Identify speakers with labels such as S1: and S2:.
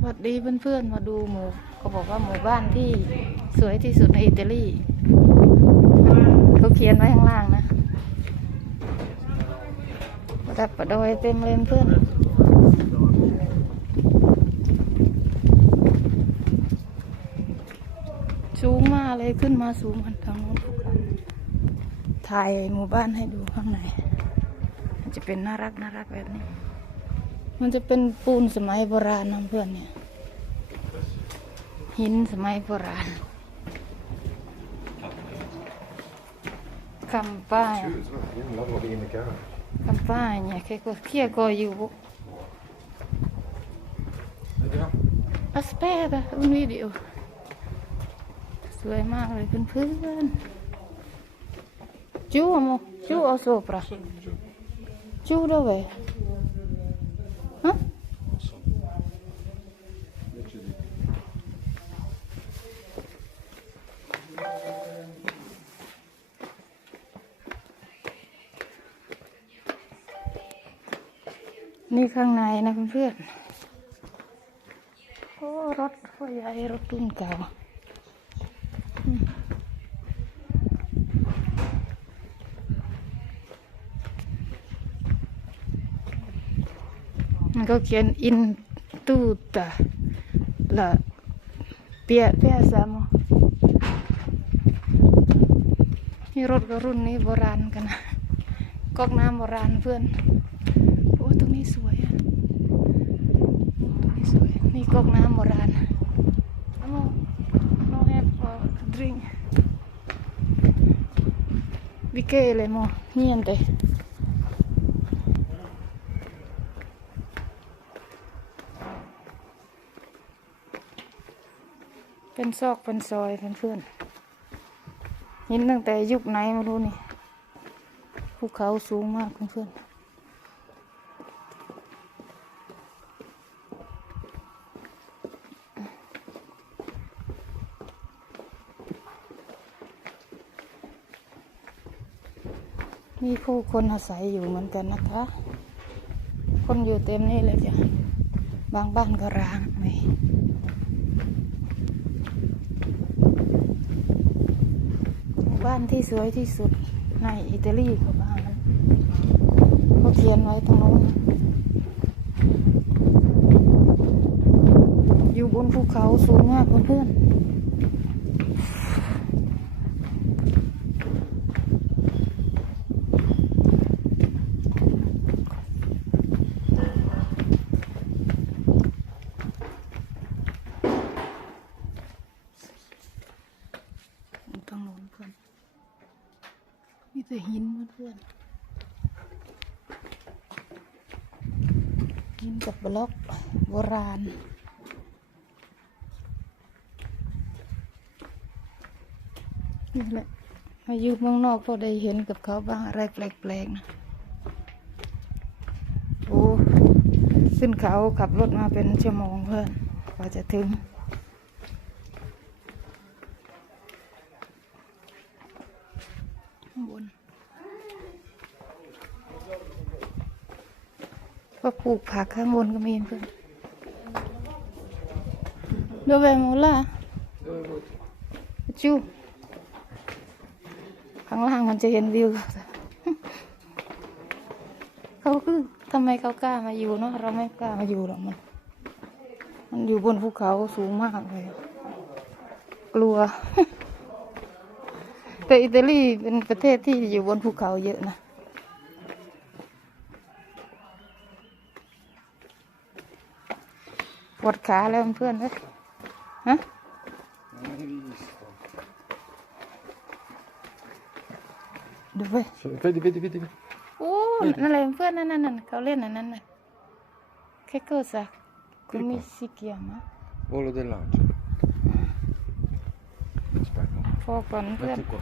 S1: สวัสดีเพื่อนๆมาดูหมู่เขาบอกว่าหมู่บ้านที่สวยที่สุดในอิตาลีเขาเขียนไว้ข้างล่างนะประดับประดอยเต็มเลยเพื่อนสูงมากเลยขึ้นมาสูงกันทางโน้นภูเขาถ่ายหมู่บ้านให้ดูข้างในมันจะเป็นน่ารักน่ารักแบบนี้ มันจะเป็นปูนสมัยโบราณนะเพื่อนเนี่ยหินสมัยโบราณคำป้ายคำป้ายเนี่ยแค่ก็เคียก็อยู่ Aspetta un video สวยมากเลยเพื่อนๆจูโมจูเอาโซปราจูด้วย นี่ข้างในนะเพื่อนโอ้รถพ่อใหญ่รถรุ่นเก่ามันก็เขียนอินตูตาละเปียเปียสามนี่รถก็รุ่นนี้โบราณกันนะก๊อกน้ำโบราณเพื่อน รงนี้สวยอะนี่สวย นี่ก๊อกน้ำโบราณ Amo, no have uh, drink. Michele, mo, niente. เป็นซอกเป็นซอยเพื่อนๆหินตั้งแต่ยุคไหนไม่รู้นี่ภูเขาสูงมากเพื่อนๆ มีผู้คนอาศัยอยู่เหมือนกันนะคะ คนอยู่เต็มนี่เลยจ้ะ บางบ้านก็ร้างไม่หมบ้านที่สวยที่สุดในอิตาลีเขาบ้านเขาเขียนไว้ตรงโน้น อยู่บนภูเขาสูงมากเพื่อนๆ ตรงโน้นเพื่อน มีแต่หินเพื่อนๆหินกับบล็อกโบราณนี่แหละมาอยู่เมืองนอกก็ได้เห็นกับเขาบ้างอะไรแปลกๆนะโอ้ขึ้นเขาขับรถมาเป็นชั่วโมงเพื่อนกว่าจะถึงบน ก็ปลูกผักข้างบนก็มีเพื่อนดูแบบมูล่าจูข้างล่างมันจะเห็นวิวเขาคือทำไมเขากล้ามาอยู่เนาะเราไม่กล้ามาอยู่หรอกมัน มันอยู่บนภูเขาสูงมากเลย กลัว แต่อิตาลีเป็นประเทศที่อยู่บนภูเขาเยอะนะ วดขาแล้วเพื่อนเลยฮะดูไป
S2: Vedi, vedi, vedi.
S1: โอ้นั่นอะไรเพื่อนนั่นนั่นนั่นเขาเล่นอันนั้นน่ะแค่ก็สักคุมิสิเกียมะ
S2: Volo dell'angelo. Aspetta,
S1: พอก่อนเพื่อน
S2: metti qua.